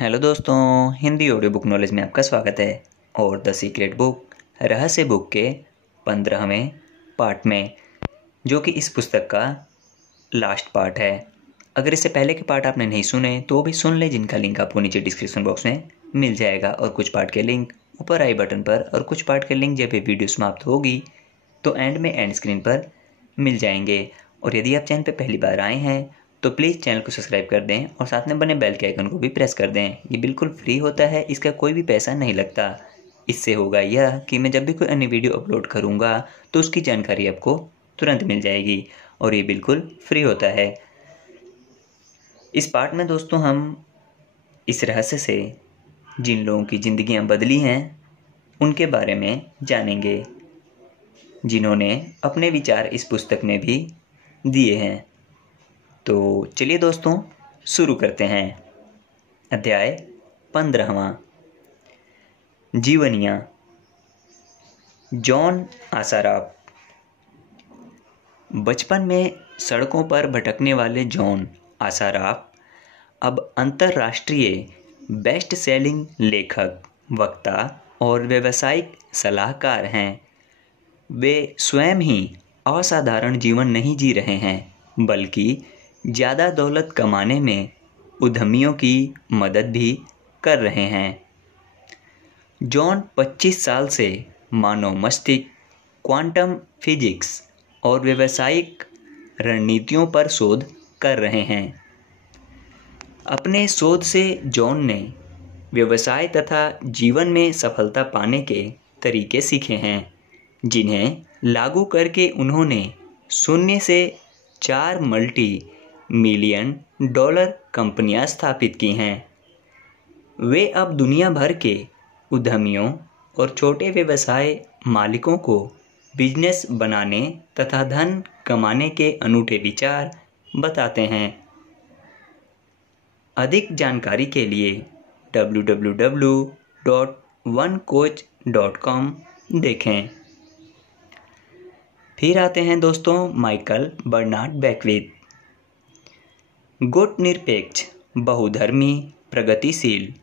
Hello दोस्तों, Hindi audio book knowledge में आपका स्वागत है। और द सीक्रेट बुक रहस्य बुक के 15वें पार्ट में, जो कि इस पुस्तक का लास्ट पार्ट है। अगर इससे पहले के पार्ट आपने नहीं सुने तो भी सुन ले, जिनका लिंक आपको नीचे डिस्क्रिप्शन बॉक्स में मिल जाएगा। और कुछ पार्ट के लिंक ऊपर आई बटन पर, और कुछ पार्ट के लिंक जब ये वीडियो समाप्त होगी तो एंड में एंड स्क्रीन पर मिल जाएंगे। और यदि आप चैनल पर पहली बार आए हैं तो प्लीज़ चैनल को सब्सक्राइब कर दें और साथ में बने बेल के आइकन को भी प्रेस कर दें। ये बिल्कुल फ्री होता है, इसका कोई भी पैसा नहीं लगता। इससे होगा यह कि मैं जब भी कोई अन्य वीडियो अपलोड करूँगा तो उसकी जानकारी आपको तुरंत मिल जाएगी, और ये बिल्कुल फ्री होता है। इस पार्ट में दोस्तों हम इस रहस्य से जिन लोगों की ज़िंदगियाँ बदली हैं उनके बारे में जानेंगे, जिन्होंने अपने विचार इस पुस्तक में भी दिए हैं। तो चलिए दोस्तों शुरू करते हैं। अध्याय 15वां, जीवनियाँ। जॉन आसाराफ। बचपन में सड़कों पर भटकने वाले जॉन आसाराफ अब अंतर्राष्ट्रीय बेस्ट सेलिंग लेखक, वक्ता और व्यावसायिक सलाहकार हैं। वे स्वयं ही असाधारण जीवन नहीं जी रहे हैं, बल्कि ज़्यादा दौलत कमाने में उद्यमियों की मदद भी कर रहे हैं। जॉन 25 साल से मानव मस्तिष्क, क्वांटम फिजिक्स और व्यावसायिक रणनीतियों पर शोध कर रहे हैं। अपने शोध से जॉन ने व्यवसाय तथा जीवन में सफलता पाने के तरीके सीखे हैं, जिन्हें लागू करके उन्होंने शून्य से 4 $multi-million कंपनियां स्थापित की हैं। वे अब दुनिया भर के उद्यमियों और छोटे व्यवसाय मालिकों को बिजनेस बनाने तथा धन कमाने के अनूठे विचार बताते हैं। अधिक जानकारी के लिए www.onecoach.com देखें। फिर आते हैं दोस्तों माइकल बर्नार्ड बैकविथ। गुटनिरपेक्ष, बहुधर्मी, प्रगतिशील।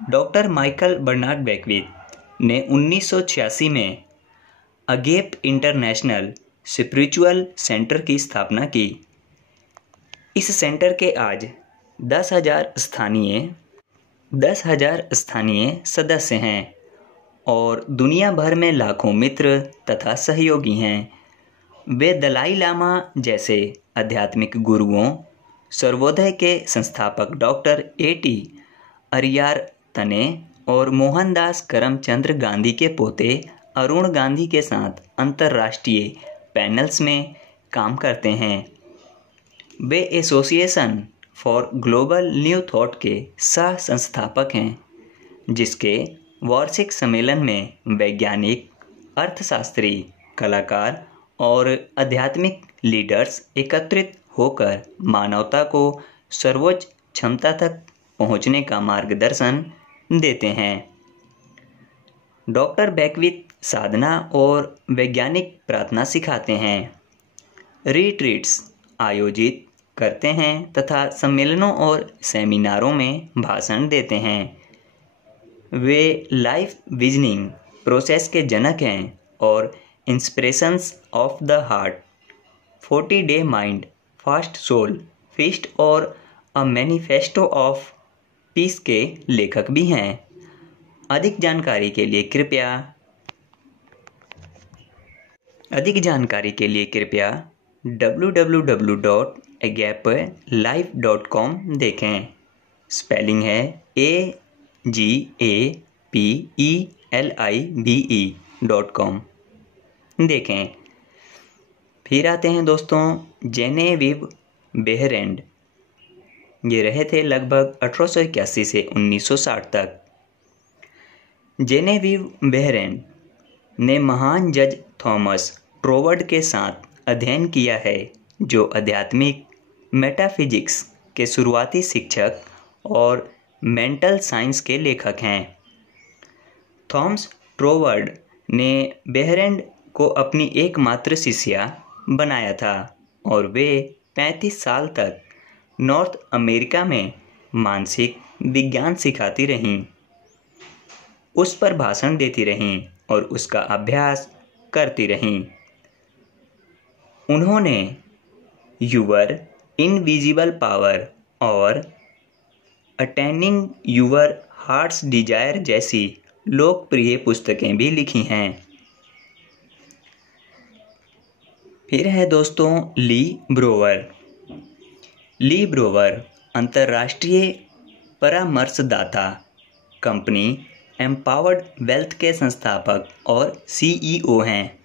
डॉक्टर माइकल बर्नार्ड बैकविथ ने 1986 में अगेप इंटरनेशनल स्पिरिचुअल सेंटर की स्थापना की। इस सेंटर के आज 10,000 स्थानीय सदस्य हैं और दुनिया भर में लाखों मित्र तथा सहयोगी हैं। वे दलाई लामा जैसे आध्यात्मिक गुरुओं, सर्वोदय के संस्थापक डॉक्टर A.T. अरियारतने और मोहनदास करमचंद गांधी के पोते अरुण गांधी के साथ अंतर्राष्ट्रीय पैनल्स में काम करते हैं। वे association for global new thought के सह संस्थापक हैं, जिसके वार्षिक सम्मेलन में वैज्ञानिक, अर्थशास्त्री, कलाकार और आध्यात्मिक लीडर्स एकत्रित होकर मानवता को सर्वोच्च क्षमता तक पहुंचने का मार्गदर्शन देते हैं। डॉक्टर बैकविथ साधना और वैज्ञानिक प्रार्थना सिखाते हैं, रिट्रीट्स आयोजित करते हैं तथा सम्मेलनों और सेमिनारों में भाषण देते हैं। वे लाइफ विजनिंग प्रोसेस के जनक हैं और inspirations of the heart, 40 day mind, fast soul feast और अ मैनिफेस्टो ऑफ पीस के लेखक भी हैं। अधिक जानकारी के लिए कृपया www.agapelife.com देखें। स्पेलिंग है AGAPELIVE.com देखें। फिर आते हैं दोस्तों जेनेविव बेहरेंड। ये रहे थे लगभग 1881 से 1960 तक। जेनेविव बेहरेंड ने महान जज थॉमस ट्रोवर्ड के साथ अध्ययन किया है, जो आध्यात्मिक मेटाफिजिक्स के शुरुआती शिक्षक और मेंटल साइंस के लेखक हैं। थॉमस ट्रोवर्ड ने बेहरेंड को अपनी एकमात्र शिष्या बनाया था और वे 35 साल तक नॉर्थ अमेरिका में मानसिक विज्ञान सिखाती रहीं, उस पर भाषण देती रहीं और उसका अभ्यास करती रहीं। उन्होंने यूवर इनविजिबल पावर और अटेनिंग यूवर हार्ट्स डिजायर जैसी लोकप्रिय पुस्तकें भी लिखी हैं। फिर है दोस्तों ली ब्रोवर। ली ब्रोवर अंतर्राष्ट्रीय परामर्शदाता कंपनी एम्पावर्ड वेल्थ के संस्थापक और CEO हैं।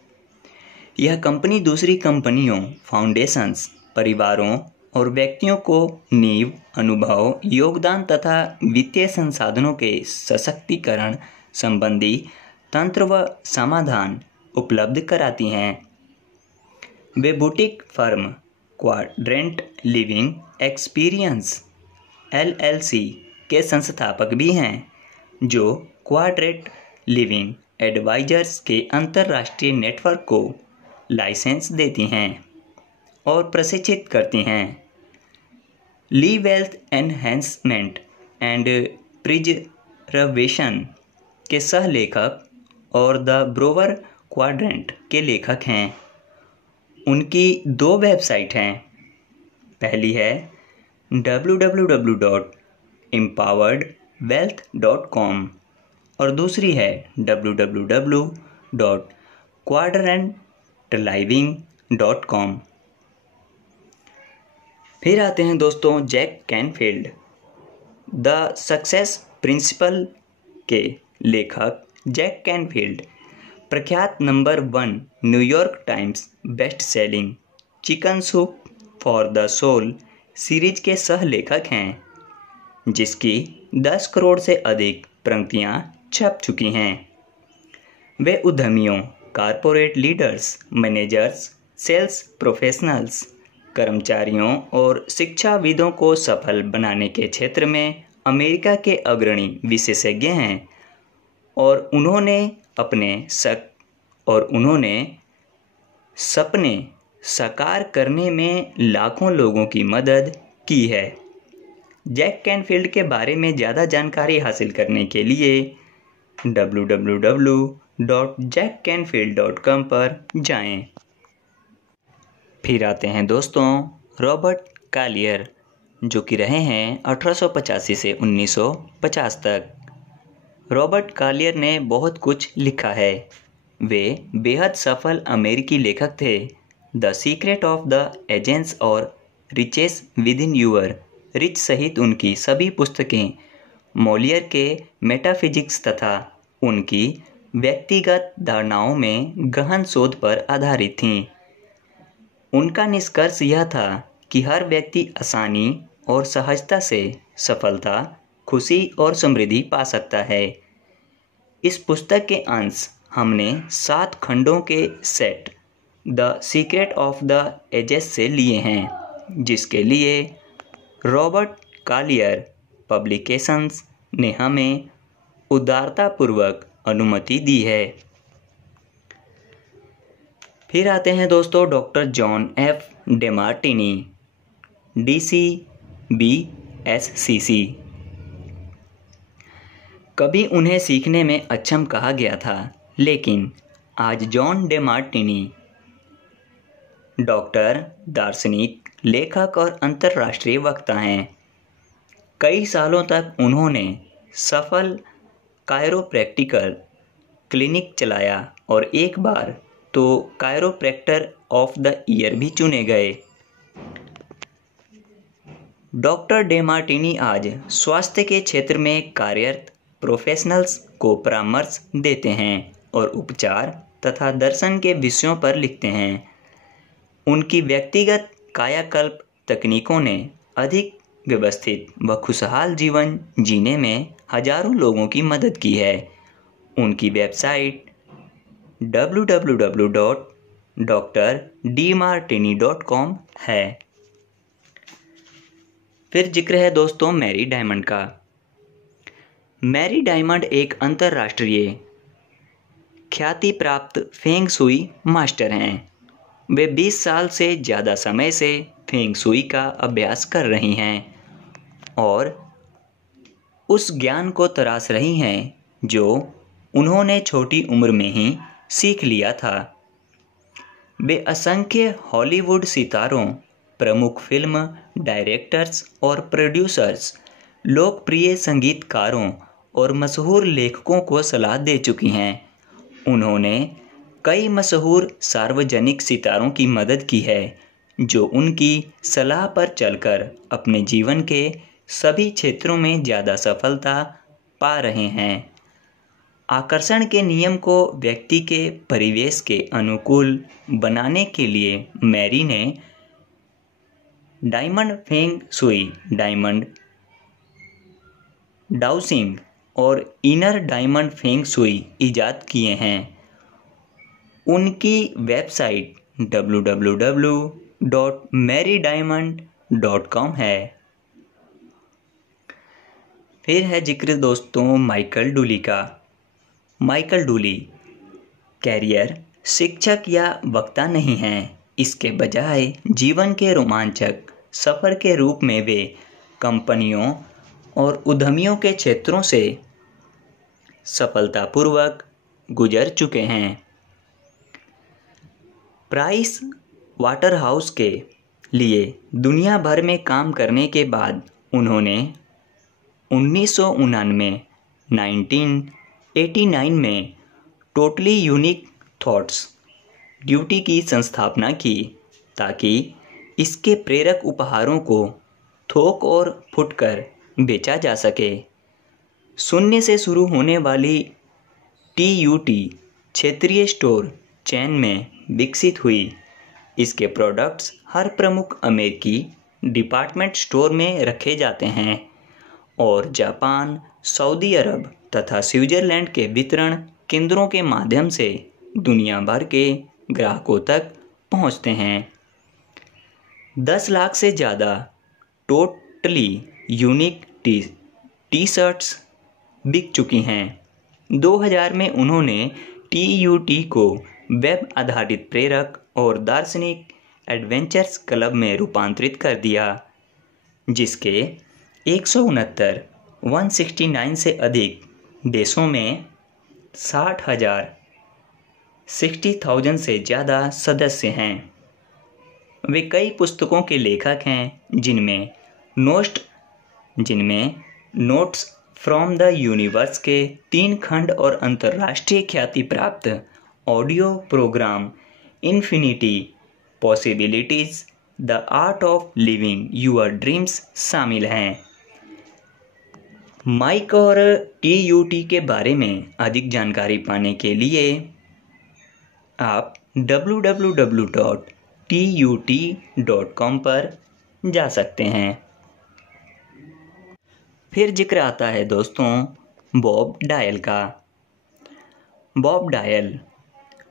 यह कंपनी दूसरी कंपनियों, फाउंडेशंस, परिवारों और व्यक्तियों को नींव, अनुभव, योगदान तथा वित्तीय संसाधनों के सशक्तिकरण संबंधी तंत्र व समाधान उपलब्ध कराती हैं। वे boutique firm quadrant living experience LLC के संस्थापक भी हैं, जो क्वाड्रेंट लिविंग एडवाइजर्स के अंतर्राष्ट्रीय नेटवर्क को लाइसेंस देती हैं और प्रशिक्षित करती हैं। ली वेल्थ एनहेंसमेंट एंड प्रिजर्वेशन के सह लेखक और द ब्रोवर क्वाड्रेंट के लेखक हैं। उनकी 2 वेबसाइट हैं। पहली है www.empoweredwealth.com और दूसरी है www.quadrantliving.com। फिर आते हैं दोस्तों Jack Canfield. The success principle के लेखक जैक कैनफील्ड प्रख्यात number 1 New York Times best selling chicken soup for the soul series के सह लेखक हैं, जिसकी 10 करोड़ से अधिक प्रतियां छप चुकी हैं। वे उद्यमियों, corporate leaders, managers, sales professionals, कर्मचारियों और शिक्षाविदों को सफल बनाने के क्षेत्र में अमेरिका के अग्रणी विशेषज्ञ हैं और उन्होंने सपने साकार करने में लाखों लोगों की मदद की है। जैक कैनफील्ड के बारे में ज़्यादा जानकारी हासिल करने के लिए www.jackcanfield.com पर जाएं। फिर आते हैं दोस्तों रॉबर्ट कालियर, जो कि रहे हैं 1885 से 1950 तक। रॉबर्ट कालियर ने बहुत कुछ लिखा है। वे बेहद सफल अमेरिकी लेखक थे। द सीक्रेट ऑफ द एजेंस और riches within your reach सहित उनकी सभी पुस्तकें मोलियर के मेटाफिजिक्स तथा उनकी व्यक्तिगत धारणाओं में गहन शोध पर आधारित थीं। उनका निष्कर्ष यह था कि हर व्यक्ति आसानी और सहजता से सफलता, खुशी और समृद्धि पा सकता है। इस पुस्तक के अंश हमने 7 खंडों के set the secret of the ages से लिए हैं, जिसके लिए रॉबर्ट कालियर पब्लिकेशंस ने हमें उदारतापूर्वक अनुमति दी है। फिर आते हैं दोस्तों डॉक्टर जॉन F. डेमार्टिनी, DCBSCC। कभी उन्हें सीखने में अक्षम कहा गया था, लेकिन आज जॉन डेमार्टिनी डॉक्टर, दार्शनिक, लेखक और अंतर्राष्ट्रीय वक्ता हैं। कई सालों तक उन्होंने सफल कायरोप्रैक्टिकल क्लिनिक चलाया और एक बार तो कायरोप्रैक्टर ऑफ द ईयर भी चुने गए। डॉक्टर डेमार्टिनी आज स्वास्थ्य के क्षेत्र में कार्यरत प्रोफेशनल्स को परामर्श देते हैं और उपचार तथा दर्शन के विषयों पर लिखते हैं। उनकी व्यक्तिगत कायाकल्प तकनीकों ने अधिक व्यवस्थित व खुशहाल जीवन जीने में हजारों लोगों की मदद की है। उनकी वेबसाइट www.drdemartini.com है। फिर जिक्र है दोस्तों मैरी डायमंड का। मैरी डायमंड एक अंतर्राष्ट्रीय ख्याति प्राप्त फेंग शुई मास्टर हैं। वे 20 साल से ज़्यादा समय से फेंग शुई का अभ्यास कर रही हैं और उस ज्ञान को तराश रही हैं जो उन्होंने छोटी उम्र में ही सीख लिया था। वे असंख्य हॉलीवुड सितारों, प्रमुख फिल्म डायरेक्टर्स और प्रोड्यूसर्स, लोकप्रिय संगीतकारों और मशहूर लेखकों को सलाह दे चुकी हैं। उन्होंने कई मशहूर सार्वजनिक सितारों की मदद की है जो उनकी सलाह पर चलकर अपने जीवन के सभी क्षेत्रों में ज़्यादा सफलता पा रहे हैं। आकर्षण के नियम को व्यक्ति के परिवेश के अनुकूल बनाने के लिए मैरी ने डायमंड फेंग शुई, डायमंड डाउसिंग और इनर डायमंड फेंग शुई इजाद किए हैं। उनकी वेबसाइट www.marydiamond.com है। फिर है जिक्र दोस्तों माइकल डूली का। माइकल डूली कैरियर शिक्षक या वक्ता नहीं हैं, इसके बजाय जीवन के रोमांचक सफ़र के रूप में वे कंपनियों और उद्यमियों के क्षेत्रों से सफलतापूर्वक गुजर चुके हैं। प्राइस वाटरहाउस के लिए दुनिया भर में काम करने के बाद उन्होंने 1989 में टोटली यूनिक थॉट्स ड्यूटी की संस्थापना की ताकि इसके प्रेरक उपहारों को थोक और फुटकर बेचा जा सके। शून्य से शुरू होने वाली TUT क्षेत्रीय स्टोर चेन में विकसित हुई। इसके प्रोडक्ट्स हर प्रमुख अमेरिकी डिपार्टमेंट स्टोर में रखे जाते हैं और जापान, सऊदी अरब तथा स्विट्ज़रलैंड के वितरण केंद्रों के माध्यम से दुनिया भर के ग्राहकों तक पहुंचते हैं। 10 लाख से ज़्यादा टोटली यूनिक टी-शर्ट्स बिक चुकी हैं। 2000 में उन्होंने TUT को वेब आधारित प्रेरक और दार्शनिक एडवेंचर्स क्लब में रूपांतरित कर दिया, जिसके 169 से अधिक देशों में 60,000 से ज़्यादा सदस्य हैं। वे कई पुस्तकों के लेखक हैं जिनमें नोट्स फ्रॉम द यूनिवर्स के 3 खंड और अंतर्राष्ट्रीय ख्याति प्राप्त audio program infinity possibilities the art of living your dreams शामिल हैं। माइक और TUT के बारे में अधिक जानकारी पाने के लिए आप www.tut.com पर जा सकते हैं। फिर जिक्र आता है दोस्तों बॉब डायल का। Bob Doyle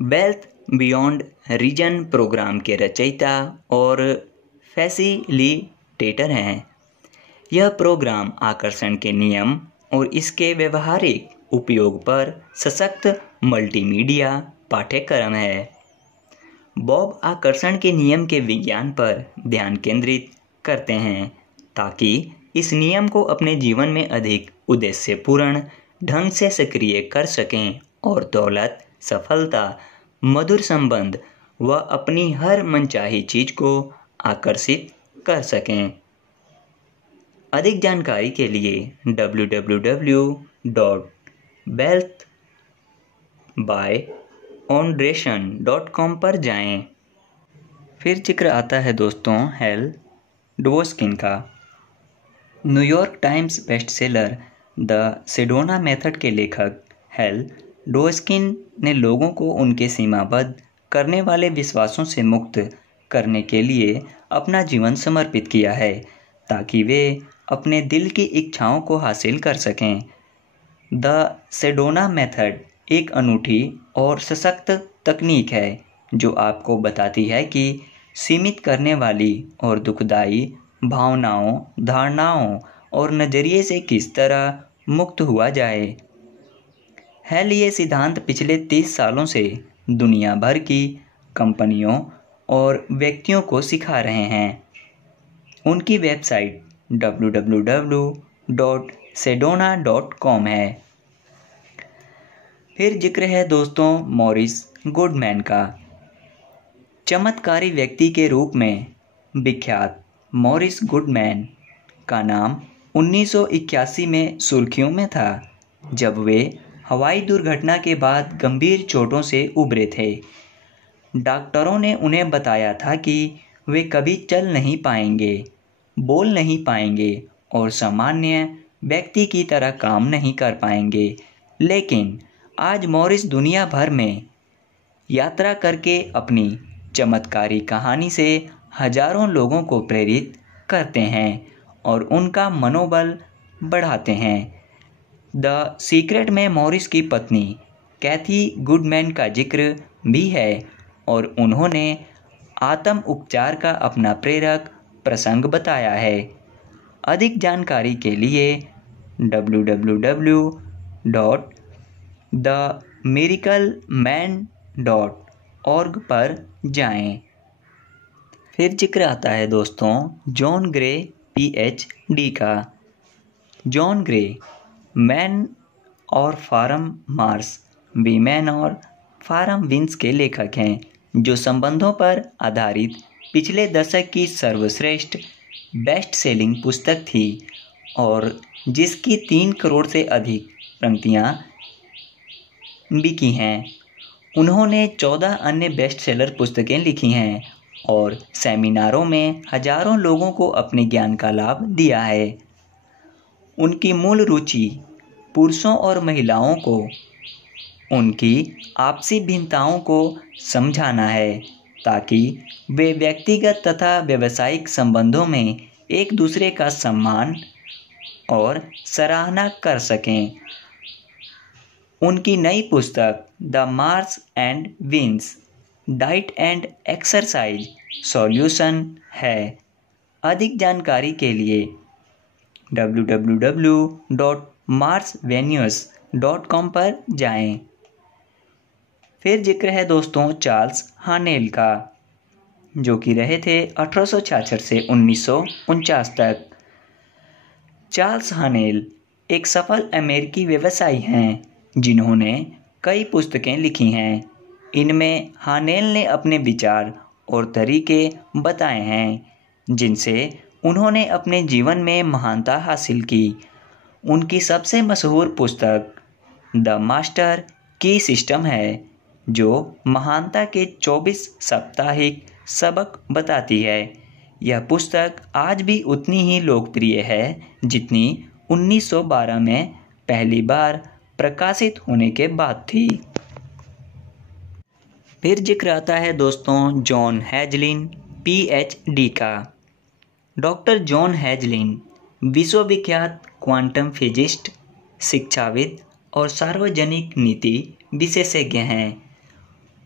wealth beyond reason program के रचयिता और फैसिलिटेटर हैं। यह प्रोग्राम आकर्षण के नियम और इसके व्यवहारिक उपयोग पर सशक्त मल्टीमीडिया पाठ्यक्रम है। बॉब आकर्षण के नियम के विज्ञान पर ध्यान केंद्रित करते हैं ताकि इस नियम को अपने जीवन में अधिक उद्देश्यपूर्ण ढंग से सक्रिय कर सकें और दौलत, सफलता, मधुर संबंध व अपनी हर मनचाही चीज़ को आकर्षित कर सकें। अधिक जानकारी के लिए www.wealthbyandration.com पर जाएं। फिर जिक्र आता है दोस्तों हेल डवोस्किन का। New York times bestseller the Sedona method के लेखक हेल डवोस्किन ने लोगों को उनके सीमाबद्ध करने वाले विश्वासों से मुक्त करने के लिए अपना जीवन समर्पित किया है ताकि वे अपने दिल की इच्छाओं को हासिल कर सकें। द सेडोना मेथड एक अनूठी और सशक्त तकनीक है जो आपको बताती है कि सीमित करने वाली और दुखदाई भावनाओं, धारणाओं और नज़रिए से किस तरह मुक्त हुआ जाए। हेल ये सिद्धांत पिछले 30 सालों से दुनिया भर की कंपनियों और व्यक्तियों को सिखा रहे हैं। उनकी वेबसाइट www.heldvs.com sedona.com है। फिर जिक्र है दोस्तों मॉरिस गुडमैन का। चमत्कारी व्यक्ति के रूप में विख्यात मॉरिस गुडमैन का नाम 1981 में सुर्खियों में था, जब वे हवाई दुर्घटना के बाद गंभीर चोटों से उबरे थे। डॉक्टरों ने उन्हें बताया था कि वे कभी चल नहीं पाएंगे, बोल नहीं पाएंगे और सामान्य व्यक्ति की तरह काम नहीं कर पाएंगे। लेकिन आज मॉरिस दुनिया भर में यात्रा करके अपनी चमत्कारी कहानी से हजारों लोगों को प्रेरित करते हैं और उनका मनोबल बढ़ाते हैं। द सीक्रेट में मॉरिस की पत्नी कैथी गुडमैन का जिक्र भी है और उन्होंने आत्म उपचार का अपना प्रेरक प्रसंग बताया है। अधिक जानकारी के लिए www.themiracleman.org पर जाएं। फिर जिक्र आता है दोस्तों जॉन ग्रे PhD का। जॉन ग्रे मैन और फार्म मार्स, वीमेन और फार्म विंस के लेखक हैं, जो संबंधों पर आधारित पिछले दशक की सर्वश्रेष्ठ बेस्ट सेलिंग पुस्तक थी और जिसकी 3 करोड़ से अधिक प्रतियां बिकी हैं। उन्होंने 14 अन्य बेस्ट सेलर पुस्तकें लिखी हैं और सेमिनारों में हजारों लोगों को अपने ज्ञान का लाभ दिया है। उनकी मूल रुचि पुरुषों और महिलाओं को उनकी आपसी भिन्नताओं को समझाना है, ताकि वे व्यक्तिगत तथा व्यावसायिक संबंधों में एक दूसरे का सम्मान और सराहना कर सकें। उनकी नई पुस्तक the Mars and Venus diet and exercise solution है। अधिक जानकारी के लिए www.marsvenus.com पर जाएं। फिर जिक्र है दोस्तों चार्ल्स हानेल का, जो कि रहे थे 1866 से 1949 तक। चार्ल्स हानेल एक सफल अमेरिकी व्यवसायी हैं, जिन्होंने कई पुस्तकें लिखी हैं। इनमें हानेल ने अपने विचार और तरीके बताए हैं, जिनसे उन्होंने अपने जीवन में महानता हासिल की। उनकी सबसे मशहूर पुस्तक द मास्टर की सिस्टम है, जो महानता के 24 साप्ताहिक सबक बताती है। यह पुस्तक आज भी उतनी ही लोकप्रिय है जितनी 1912 में पहली बार प्रकाशित होने के बाद थी। फिर जिक्र आता है दोस्तों जॉन हैजलिन PhD का। डॉक्टर जॉन हैजलिन विश्वविख्यात क्वांटम फिजिस्ट, शिक्षाविद और सार्वजनिक नीति विशेषज्ञ हैं।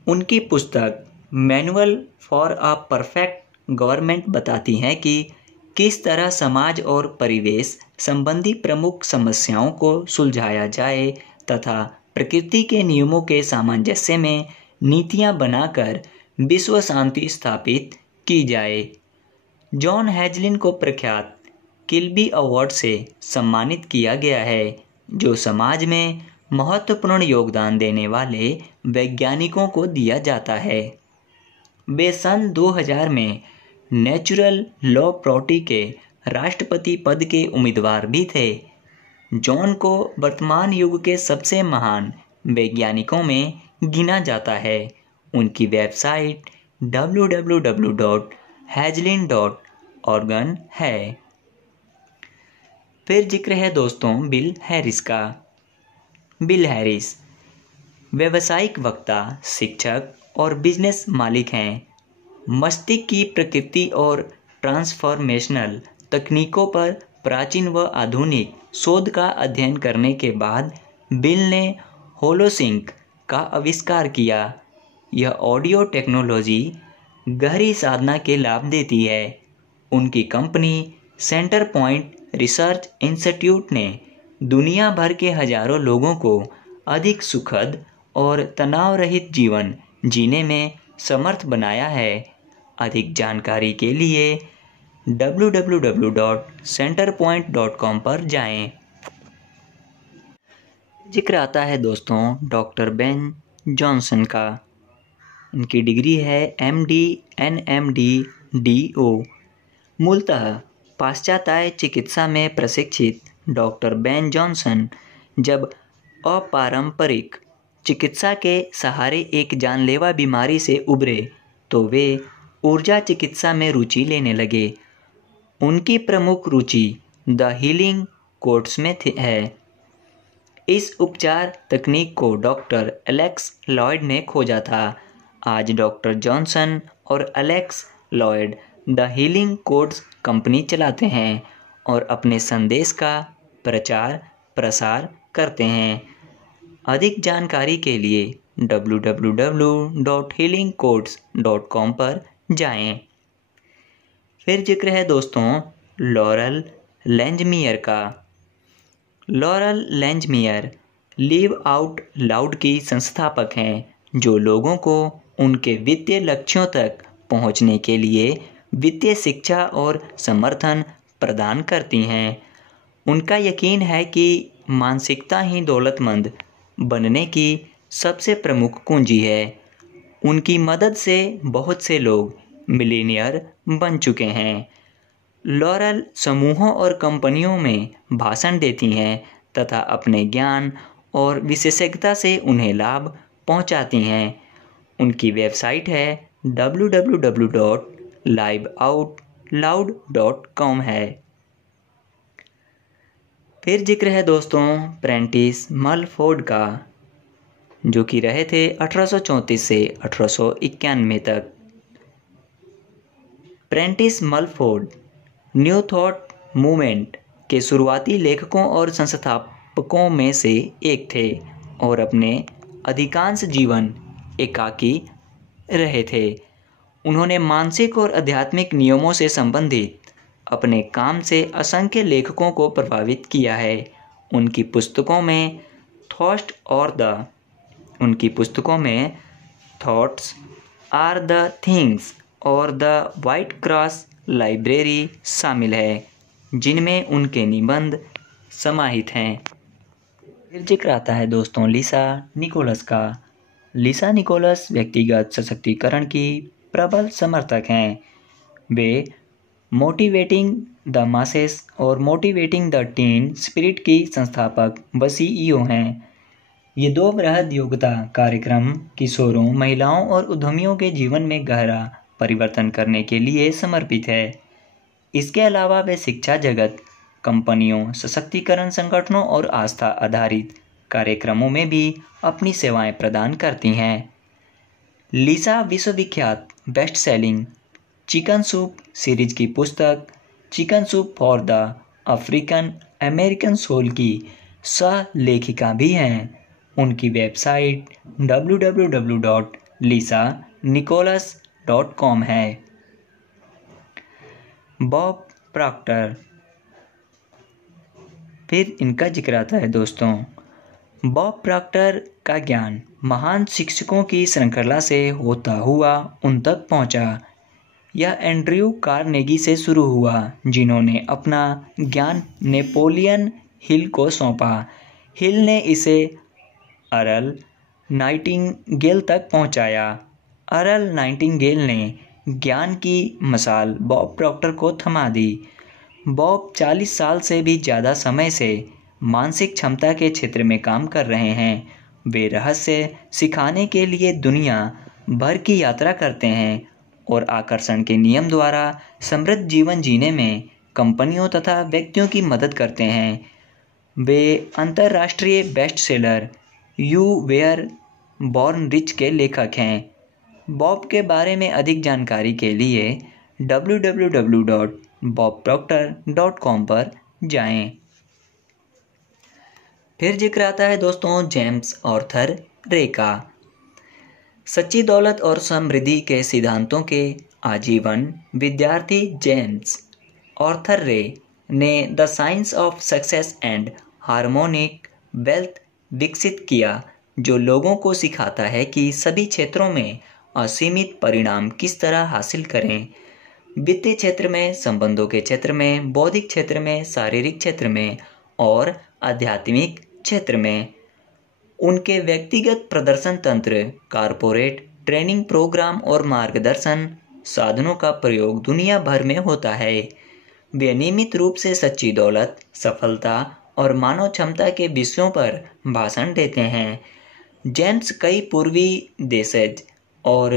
उनकी पुस्तक manual for a perfect government बताती है कि किस तरह समाज और परिवेश संबंधी प्रमुख समस्याओं को सुलझाया जाए तथा प्रकृति के नियमों के सामंजस्य में नीतियां बनाकर विश्व शांति स्थापित की जाए। जॉन हैजलिन को प्रख्यात किल्बी अवार्ड से सम्मानित किया गया है, जो समाज में महत्वपूर्ण योगदान देने वाले वैज्ञानिकों को दिया जाता है। वे सन 2000 में नेचुरल लॉ पार्टी के राष्ट्रपति पद के उम्मीदवार भी थे। जॉन को वर्तमान युग के सबसे महान वैज्ञानिकों में गिना जाता है। उनकी वेबसाइट www.hagelin.org है। फिर जिक्र है दोस्तों बिल हैरिस का। बिल हैरिस व्यावसायिक वक्ता, शिक्षक और बिजनेस मालिक हैं। मस्तिष्क की प्रकृति और ट्रांसफॉर्मेशनल तकनीकों पर प्राचीन व आधुनिक शोध का अध्ययन करने के बाद बिल ने होलोसिंक का आविष्कार किया। यह ऑडियो टेक्नोलॉजी गहरी साधना के लाभ देती है। उनकी company centre point research institute ने दुनिया भर के हजारों लोगों को अधिक सुखद और तनाव रहित जीवन जीने में समर्थ बनाया है। अधिक जानकारी के लिए www.centerpoint.com पर जाएं। जिक्र आता है दोस्तों डॉक्टर बेन जॉनसन का। इनकी डिग्री है MD NMD DO। मूलतः पाश्चात्य चिकित्सा में प्रशिक्षित डॉक्टर बेन जॉनसन जब अपारंपरिक चिकित्सा के सहारे एक जानलेवा बीमारी से उबरे तो वे ऊर्जा चिकित्सा में रुचि लेने लगे। उनकी प्रमुख रुचि द हीलिंग कोर्ट्स में है। इस उपचार तकनीक को डॉक्टर एलेक्स लॉयड ने खोजा था। आज डॉक्टर जॉनसन और Alex Lloyd the healing courts company चलाते हैं और अपने संदेश का प्रचार प्रसार करते हैं। अधिक जानकारी के लिए www.healingcourts.com पर जाएं। फिर जिक्र है दोस्तों लॉरल लैंजमियर का। लॉरल लैंजमियर लिव आउट लाउड की संस्थापक हैं, जो लोगों को उनके वित्तीय लक्ष्यों तक पहुंचने के लिए वित्तीय शिक्षा और समर्थन प्रदान करती हैं। उनका यकीन है कि मानसिकता ही दौलतमंद बनने की सबसे प्रमुख कुंजी है। उनकी मदद से बहुत से लोग मिलीनियर बन चुके हैं। लॉरल समूहों और कंपनियों में भाषण देती हैं तथा अपने ज्ञान और विशेषज्ञता से उन्हें लाभ पहुंचाती हैं। उनकी वेबसाइट है www.liveoutloud.com है। फिर जिक्र है दोस्तों प्रेंटिस मलफोर्ड का, जो कि रहे थे 1834 से 1891 तक। Prentiss Mulford new thought movement के शुरुआती लेखकों और संस्थापकों में से एक थे और अपने अधिकांश जीवन एकाकी रहे थे। उन्होंने मानसिक और आध्यात्मिक नियमों से संबंधित अपने काम से असंख्य लेखकों को प्रभावित किया है। उनकी पुस्तकों में थॉट्स आर द थिंग्स और द व्हाइट क्रॉस लाइब्रेरी शामिल है, जिनमें उनके निबंध समाहित हैं। फिर जिक्र आता है दोस्तों लिसा निकोलस का। लिसा निकोलस व्यक्तिगत सशक्तिकरण की प्रबल समर्थक हैं। वे मोटिवेटिंग द मासेस और मोटिवेटिंग द टीन स्पिरिट की संस्थापक व CEO हैं। ये 2 वृहद योग्यता कार्यक्रम किशोरों, महिलाओं और उद्यमियों के जीवन में गहरा परिवर्तन करने के लिए समर्पित है। इसके अलावा वे शिक्षा जगत, कंपनियों, सशक्तिकरण संगठनों और आस्था आधारित कार्यक्रमों में भी अपनी सेवाएं प्रदान करती हैं। लिसा विश्वविख्यात best selling chicken soup series की पुस्तक chicken soup for the African American soul की सह-लेखिका भी हैं। उनकी वेबसाइट www.lisanicholas.com है। Bob Proctor. फिर इनका जिक्र आता है दोस्तों। बॉब प्रॉक्टर का ज्ञान महान शिक्षकों की श्रृंखला से होता हुआ उन तक पहुंचा। यह एंड्रयू कार्नेगी से शुरू हुआ, जिन्होंने अपना ज्ञान नेपोलियन हिल को सौंपा। हिल ने इसे अर्ल नाइटिंगेल तक पहुंचाया। अर्ल नाइटिंगेल ने ज्ञान की मशाल बॉब प्रॉक्टर को थमा दी। बॉब 40 साल से भी ज़्यादा समय से मानसिक क्षमता के क्षेत्र में काम कर रहे हैं। वे रहस्य सिखाने के लिए दुनिया भर की यात्रा करते हैं और आकर्षण के नियम द्वारा समृद्ध जीवन जीने में कंपनियों तथा व्यक्तियों की मदद करते हैं। वे अंतर्राष्ट्रीय best seller you were born rich के लेखक हैं। बॉब के बारे में अधिक जानकारी के लिए www.bobproctor.com पर जाएं। फिर जिक्र आता है दोस्तों जेम्स आर्थर रे का। सच्ची दौलत और समृद्धि के सिद्धांतों के आजीवन विद्यार्थी जेम्स आर्थर रे ने the science of success and harmonic wealth विकसित किया, जो लोगों को सिखाता है कि सभी क्षेत्रों में असीमित परिणाम किस तरह हासिल करें। वित्तीय क्षेत्र में, संबंधों के क्षेत्र में, बौद्धिक क्षेत्र में, शारीरिक क्षेत्र में और आध्यात्मिक क्षेत्र में। उनके व्यक्तिगत प्रदर्शन तंत्र, कॉरपोरेट ट्रेनिंग प्रोग्राम और मार्गदर्शन साधनों का प्रयोग दुनिया भर में होता है। वे नियमित रूप से सच्ची दौलत, सफलता और मानव क्षमता के विषयों पर भाषण देते हैं। जेम्स कई पूर्वी देशज और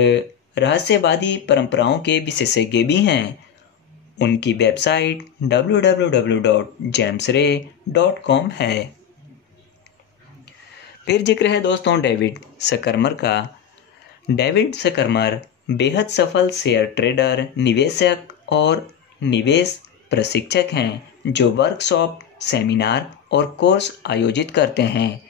रहस्यवादी परंपराओं के विशेषज्ञ भी हैं। उनकी वेबसाइट www.jamesray.com है। फिर जिक्र है दोस्तों डेविड सकर्मर का। डेविड सकर्मर बेहद सफल शेयर ट्रेडर, निवेशक और निवेश प्रशिक्षक हैं जो वर्कशॉप, सेमिनार और कोर्स आयोजित करते हैं।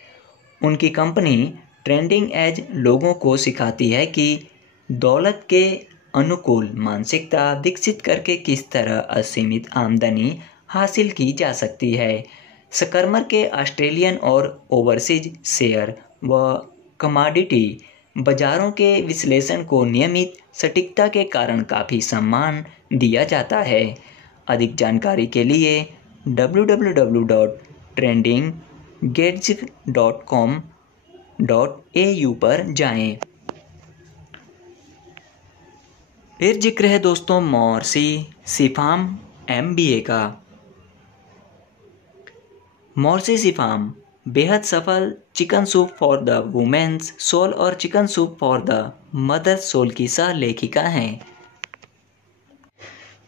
उनकी कंपनी ट्रेंडिंग एज लोगों को सिखाती है कि दौलत के अनुकूल मानसिकता विकसित करके किस तरह असीमित आमदनी हासिल की जा सकती है। सकर्मर के ऑस्ट्रेलियन और ओवरसीज शेयर व कमोडिटी बाजारों के विश्लेषण को नियमित सटीकता के कारण काफ़ी सम्मान दिया जाता है। अधिक जानकारी के लिए www.trendinggadget.com.au पर जाएं। फिर जिक्र है दोस्तों मॉर्सी सिफाम MBA का। मॉर्सी सिफाम बेहद सफल chicken soup for the women's soul और chicken soup for the mother's soul की सह लेखिका हैं।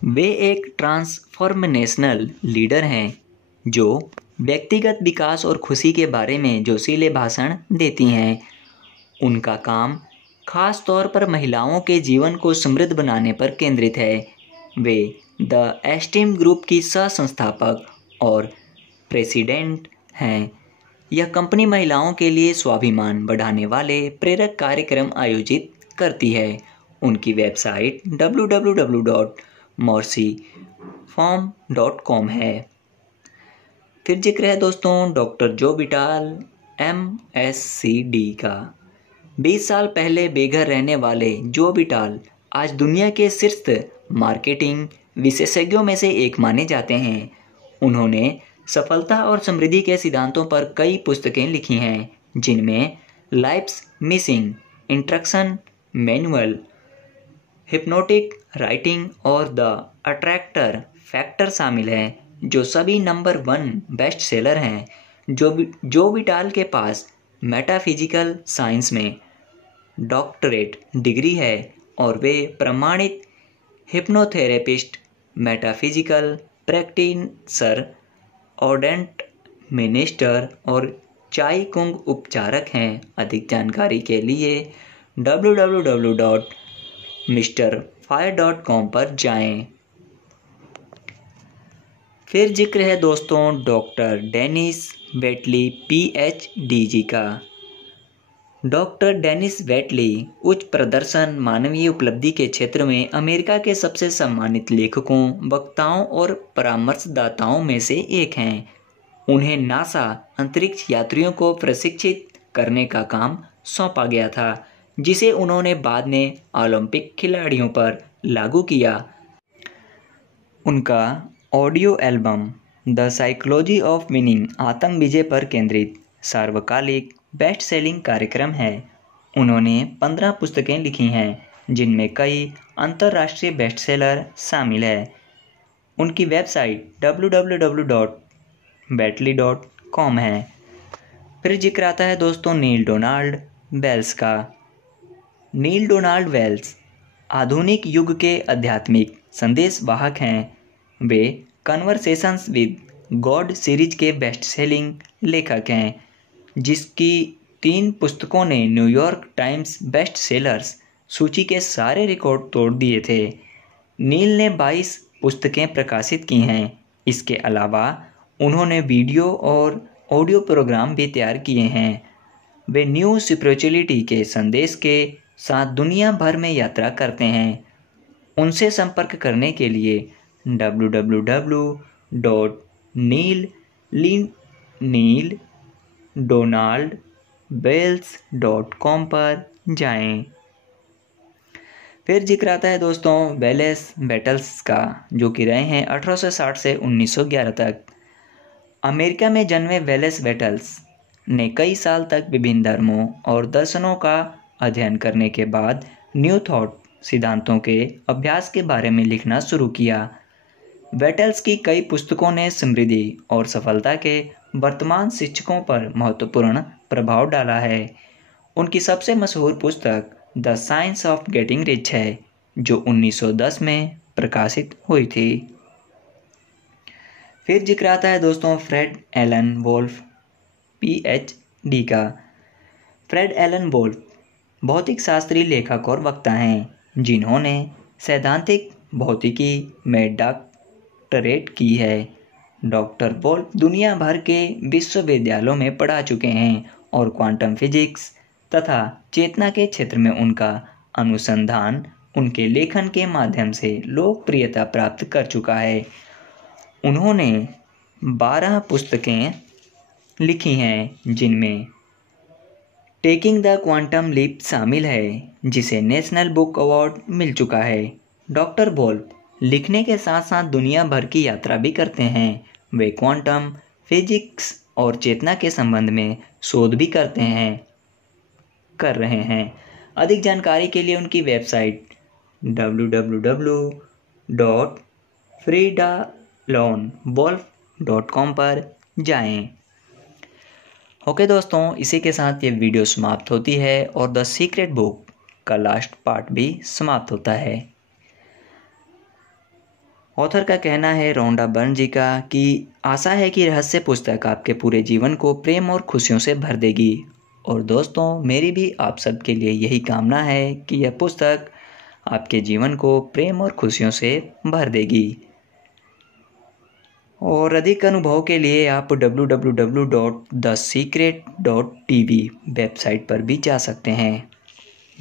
वे एक ट्रांसफॉर्मेशनल लीडर हैं जो व्यक्तिगत विकास और खुशी के बारे में जोशीले भाषण देती हैं। उनका काम खास तौर पर महिलाओं के जीवन को समृद्ध बनाने पर केंद्रित है। वे द एस्टीम ग्रुप की सह संस्थापक और प्रेसिडेंट हैं। यह कंपनी महिलाओं के लिए स्वाभिमान बढ़ाने वाले प्रेरक कार्यक्रम आयोजित करती है। उनकी वेबसाइट www.morcyfarm.com है। फिर जिक्र है दोस्तों डॉक्टर जो विटाल MSCD का। 20 साल पहले बेघर रहने वाले जो विटाल आज दुनिया के शीर्ष मार्केटिंग विशेषज्ञों में से एक माने जाते हैं। उन्होंने सफलता और समृद्धि के सिद्धांतों पर कई पुस्तकें लिखी हैं, जिनमें life's missing instruction manual, hypnotic writing और द अट्रैक्टर फैक्टर शामिल हैं, जो सभी नंबर 1 बेस्ट सेलर हैं। जो विटाल के पास मेटाफिजिकल साइंस में डॉक्टरेट डिग्री है और वे प्रमाणित हिप्नोथेरेपिस्ट, मेटाफिजिकल प्रैक्टिशनर, ऑर्डेंट मिनिस्टर और चाई कुंग उपचारक हैं। अधिक जानकारी के लिए www.mrfire.com पर जाएं। फिर जिक्र है दोस्तों doctor Dennis Waitley PhD ji का। डॉक्टर डेनिस वेटली उच्च प्रदर्शन मानवीय उपलब्धि के क्षेत्र में अमेरिका के सबसे सम्मानित लेखकों, वक्ताओं और परामर्शदाताओं में से एक हैं। उन्हें नासा अंतरिक्ष यात्रियों को प्रशिक्षित करने का काम सौंपा गया था, जिसे उन्होंने बाद में ओलंपिक खिलाड़ियों पर लागू किया। उनका audio album the psychology of winning आत्म विजय पर केंद्रित सार्वकालिक बेस्ट सेलिंग कार्यक्रम है। उन्होंने 15 पुस्तकें लिखी हैं, जिनमें कई अंतर्राष्ट्रीय बेस्टसेलर शामिल है। उनकी वेबसाइट www.batley.com है। फिर जिक्र आता है दोस्तों नील डोनाल्ड वेल्स का। नील डोनाल्ड वेल्स आधुनिक युग के आध्यात्मिक संदेशवाहक हैं। वे कन्वर्सेशंस विद गॉड सीरीज के बेस्ट सेलिंग लेखक हैं, जिसकी 3 पुस्तकों ने न्यूयॉर्क टाइम्स बेस्ट सेलर्स सूची के सारे रिकॉर्ड तोड़ दिए थे। नील ने 22 पुस्तकें प्रकाशित की हैं। इसके अलावा उन्होंने वीडियो और ऑडियो प्रोग्राम भी तैयार किए हैं। वे न्यू स्पिरिचुअलिटी के संदेश के साथ दुनिया भर में यात्रा करते हैं। उनसे संपर्क करने के लिए www.neildonaldwells.com पर जाएं। फिर जिक्र आता है दोस्तों वेलेस बेटल्स का, जो कि रहे हैं 1860 से 1911 तक। अमेरिका में जन्मे वेलेस बेटल्स ने कई साल तक विभिन्न धर्मों और दर्शनों का अध्ययन करने के बाद न्यू थॉट सिद्धांतों के अभ्यास के बारे में लिखना शुरू किया। वेटल्स की कई पुस्तकों ने समृद्धि और सफलता के वर्तमान शिक्षकों पर महत्वपूर्ण प्रभाव डाला है। उनकी सबसे मशहूर पुस्तक the science of getting rich है, जो 1910 में प्रकाशित हुई थी। फिर जिक्र आता है दोस्तों फ्रेड एलन वोल्फ PhD का। फ्रेड एलन वोल्फ भौतिक शास्त्री, लेखक और वक्ता हैं, जिन्होंने सैद्धांतिक भौतिकी में डॉक्टरेट की है। डॉक्टर वोल्फ दुनिया भर के विश्वविद्यालयों में पढ़ा चुके हैं और क्वांटम फिजिक्स तथा चेतना के क्षेत्र में उनका अनुसंधान उनके लेखन के माध्यम से लोकप्रियता प्राप्त कर चुका है। उन्होंने 12 पुस्तकें लिखी हैं, जिनमें टेकिंग द क्वांटम लीप शामिल है, जिसे नेशनल बुक अवार्ड मिल चुका है। डॉक्टर वोल्फ लिखने के साथ साथ दुनिया भर की यात्रा भी करते हैं। वे क्वांटम फिजिक्स और चेतना के संबंध में शोध भी कर रहे हैं। अधिक जानकारी के लिए उनकी वेबसाइट www.fridalonwolf.com पर जाएं। ओके दोस्तों, इसी के साथ ये वीडियो समाप्त होती है और द सीक्रेट बुक का लास्ट पार्ट भी समाप्त होता है। ऑथर का कहना है, रोंडा बर्न जी का, कि आशा है कि रहस्य पुस्तक आपके पूरे जीवन को प्रेम और खुशियों से भर देगी। और दोस्तों, मेरी भी आप सबके लिए यही कामना है कि यह पुस्तक आपके जीवन को प्रेम और खुशियों से भर देगी। और अधिक अनुभव के लिए आप www.thesecret.tv वेबसाइट पर भी जा सकते हैं।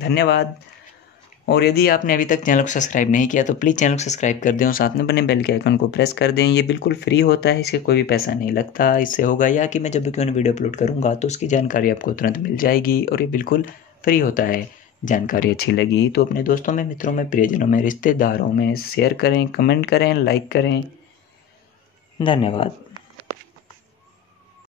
धन्यवाद। और यदि आपने अभी तक चैनल को सब्सक्राइब नहीं किया तो प्लीज़ चैनल को सब्सक्राइब कर दें और साथ में बने बेल के आइकन को प्रेस कर दें। ये बिल्कुल फ्री होता है, इसके कोई भी पैसा नहीं लगता। इससे होगा या कि मैं जब भी कोई वीडियो अपलोड करूँगा तो उसकी जानकारी आपको तुरंत मिल जाएगी और ये बिल्कुल फ्री होता है। जानकारी अच्छी लगी तो अपने दोस्तों में, मित्रों में, प्रियजनों में, रिश्तेदारों में शेयर करें, कमेंट करें, लाइक करें। धन्यवाद।